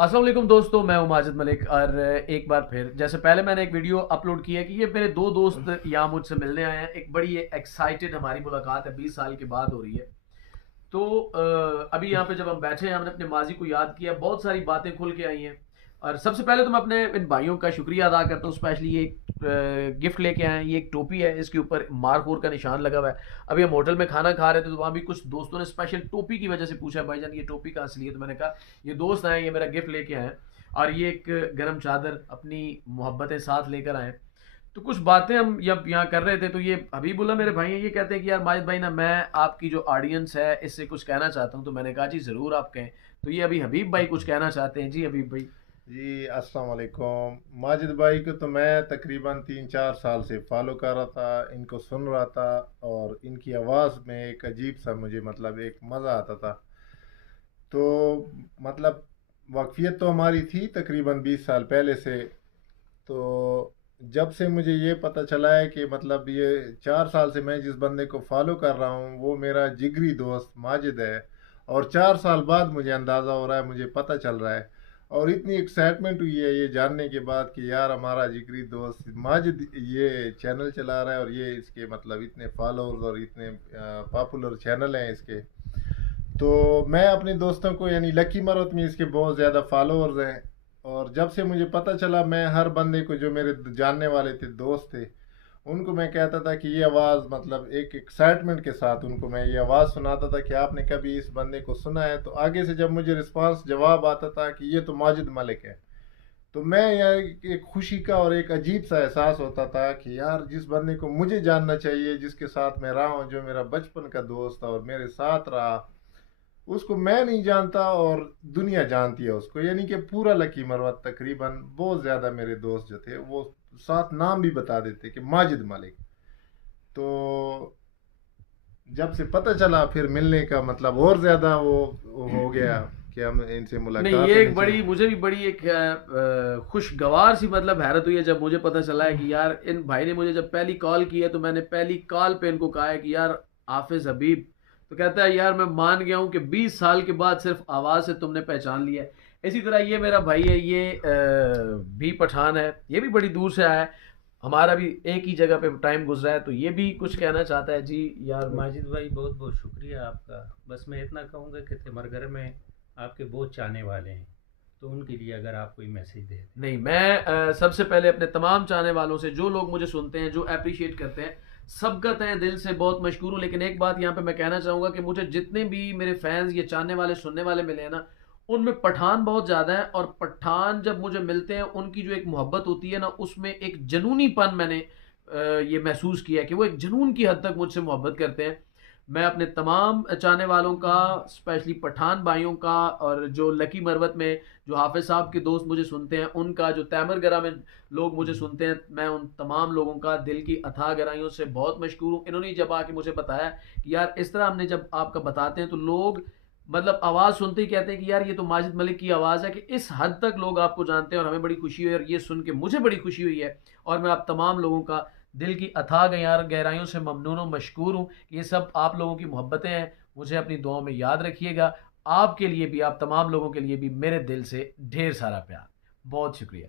अस्सलाम वालेकुम दोस्तों, मैं हूं माजिद मलिक। और एक बार फिर जैसे पहले मैंने एक वीडियो अपलोड किया कि ये मेरे दो दोस्त यहाँ मुझसे मिलने आए हैं। एक बड़ी एक्साइटेड हमारी मुलाकात है, 20 साल के बाद हो रही है। तो अभी यहाँ पे जब हम बैठे हैं, हमने अपने माजी को याद किया, बहुत सारी बातें खुल के आई हैं। और सबसे पहले तो मैं अपने इन भाइयों का शुक्रिया अदा करता हूँ। स्पेशली ये गिफ्ट लेके आए हैं। ये एक टोपी है, इसके ऊपर मार्कोर का निशान लगा हुआ है। अभी हम होटल में खाना खा रहे थे तो वहाँ भी कुछ दोस्तों ने स्पेशल टोपी की वजह से पूछा, भाईजान ये टोपी कहाँ से ली है? तो मैंने कहा ये दोस्त आए, ये मेरा गिफ्ट लेके आए हैं। और ये एक गर्म चादर अपनी मोहब्बतें साथ लेकर आए। तो कुछ बातें हम जब यहाँ कर रहे थे तो ये हबीबुल्ला मेरे भाई हैं, ये कहते हैं कि यार माजिद भाई ना, मैं आपकी जो ऑडियंस है इससे कुछ कहना चाहता हूँ। तो मैंने कहा जी ज़रूर आप कहें। तो ये अभी हबीब भाई कुछ कहना चाहते हैं। जी हबीब भाई। जी अस्सलाम वालेकुम। माजिद भाई को तो मैं तकरीबन 3-4 साल से फॉलो कर रहा था, इनको सुन रहा था। और इनकी आवाज़ में एक अजीब सा मुझे मतलब एक मज़ा आता था। तो मतलब वाकफियत तो हमारी थी तकरीबन 20 साल पहले से। तो जब से मुझे ये पता चला है कि मतलब ये 4 साल से मैं जिस बंदे को फॉलो कर रहा हूँ वो मेरा जिगरी दोस्त माजिद है। और 4 साल बाद मुझे अंदाज़ा हो रहा है, मुझे पता चल रहा है। और इतनी एक्साइटमेंट हुई है ये जानने के बाद कि यार हमारा जिगरी दोस्त माजिद ये चैनल चला रहा है, और ये इसके मतलब इतने फॉलोअर्स और इतने पॉपुलर चैनल हैं इसके। तो मैं अपने दोस्तों को यानी लकी मरत में इसके बहुत ज़्यादा फॉलोअर्स हैं। और जब से मुझे पता चला, मैं हर बंदे को जो मेरे जानने वाले थे, दोस्त थे, उनको मैं कहता था कि ये आवाज़ मतलब एक एक्साइटमेंट के साथ उनको मैं ये आवाज़ सुनाता था कि आपने कभी इस बंदे को सुना है? तो आगे से जब मुझे रिस्पांस जवाब आता था कि ये तो माजिद मलिक है, तो मैं यार एक खुशी का और एक अजीब सा एहसास होता था कि यार जिस बंदे को मुझे जानना चाहिए, जिसके साथ मैं रहा हूँ, जो मेरा बचपन का दोस्त था और मेरे साथ रहा, उसको मैं नहीं जानता और दुनिया जानती है उसको। यानी कि पूरा लकी मरवत तकरीबन बहुत ज़्यादा मेरे दोस्त जो थे वो साथ नाम भी बता देते कि माजिद मलिक। तो जब से पता चला फिर मिलने का मतलब और ज़्यादा वो हो गया कि हम इनसे नहीं, मुलाकात ये होनी एक चाहिए। बड़ी मुझे भी बड़ी एक खुशगवार सी मतलब हैरत हुई है जब मुझे पता चला है कि यार इन भाई ने मुझे जब पहली कॉल की है तो मैंने पहली कॉल पे इनको कहा है कि यार हाफिज हबीब। तो कहता है यार मैं मान गया हूँ कि 20 साल के बाद सिर्फ आवाज़ से तुमने पहचान लिया है। इसी तरह ये मेरा भाई है, ये भी पठान है, ये भी बड़ी दूर से आया है। हमारा भी एक ही जगह पे टाइम गुजरा है, तो ये भी कुछ कहना चाहता है। जी यार। माजिद भाई, बहुत बहुत शुक्रिया आपका। बस मैं इतना कहूँगा कि तिमरगर में आपके बहुत चाहने वाले हैं, तो उनके लिए अगर आप कोई मैसेज दे दें। नहीं, मैं सबसे पहले अपने तमाम चाहने वालों से, जो लोग मुझे सुनते हैं, जो अप्रिशिएट करते हैं, सबका तहे दिल से बहुत मशकूर हूँ। लेकिन एक बात यहाँ पे मैं कहना चाहूँगा कि मुझे जितने भी मेरे फैंस, ये चाहने वाले, सुनने वाले मिले हैं ना, उनमें पठान बहुत ज़्यादा है। और पठान जब मुझे मिलते हैं, उनकी जो एक मोहब्बत होती है ना, उसमें एक जनूनीपन मैंने ये महसूस किया कि वो एक जुनून की हद तक मुझसे मोहब्बत करते हैं। मैं अपने तमाम चाहने वालों का, स्पेशली पठान भाइयों का, और जो लकी मरवत में जो हाफिज साहब के दोस्त मुझे सुनते हैं उनका, जो तैमरगरा में लोग मुझे सुनते हैं, मैं उन तमाम लोगों का दिल की अथाह गहराइयों से बहुत मशकूर हूँ। इन्होंने जब आके मुझे बताया कि यार इस तरह हमने जब आपका बताते हैं तो लोग मतलब आवाज़ सुनते ही कहते हैं कि यार ये तो माजिद मलिक की आवाज़ है, कि इस हद तक लोग आपको जानते हैं। और हमें बड़ी खुशी हुई, और ये सुन के मुझे बड़ी खुशी हुई है। और मैं आप तमाम लोगों का दिल की अथाह गहराइयों से ममनून हूँ, मशकूर हूँ। ये सब आप लोगों की मोहब्बतें हैं, मुझे अपनी दुआओं में याद रखिएगा। आपके लिए भी, आप तमाम लोगों के लिए भी मेरे दिल से ढेर सारा प्यार। बहुत शुक्रिया।